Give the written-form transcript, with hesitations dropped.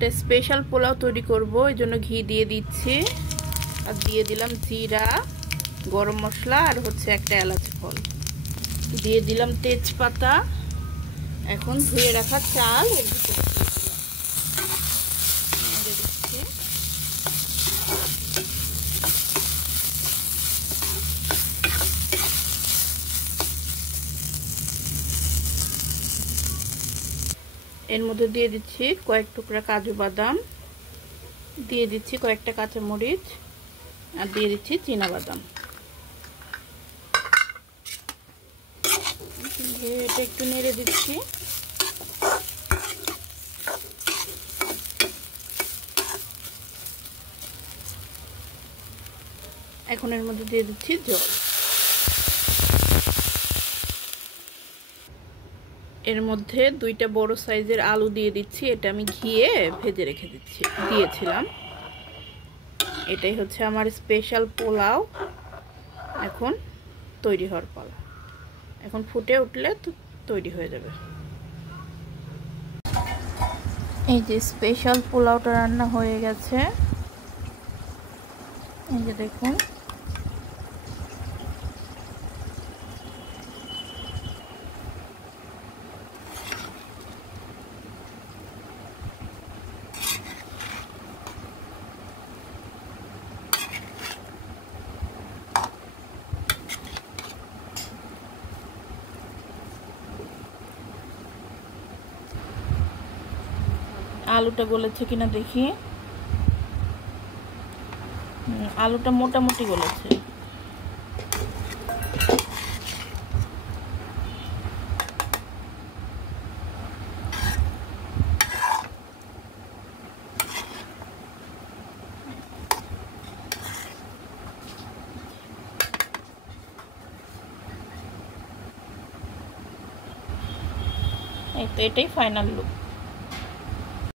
একটা স্পেশাল পোলাও তৈরি করব, এই জন্য ঘি দিয়ে দিচ্ছি আর দিয়ে দিলাম জিরা, গরম মশলা আর হচ্ছে একটা এলাচ ফল, দিয়ে দিলাম তেজপাতা। এখন ধুয়ে রাখা চাল এর ভিতরে দিয়ে দিচ্ছি। এর মধ্যে দিয়ে দিচ্ছি কয়েক টুকরা কাজু বাদাম, দিয়ে দিচ্ছি কয়েকটা কাঁচামরিচ আর দিয়ে দিচ্ছি চীনা বাদাম। এটা একটু নেড়ে দিচ্ছি। এখন এর মধ্যে দিয়ে দিচ্ছি জল। এর মধ্যে দুইটা বড় সাইজের আলু দিয়ে দিচ্ছি, এটা আমি ঘিয়ে ভেজে রেখে দিয়েছিলাম। এটাই হচ্ছে আমার স্পেশাল পোলাও। এখন তৈরি হওয়ার পালা, এখন ফুটে উঠলে তো তৈরি হয়ে যাবে। এই যে স্পেশাল পোলাওটা রান্না হয়ে গেছে, এই যে দেখুন। আলুটা গলেছে কিনা দেখি। আলুটা মোটামুটি গলেছে। এই তো এটাই ফাইনাল লুক।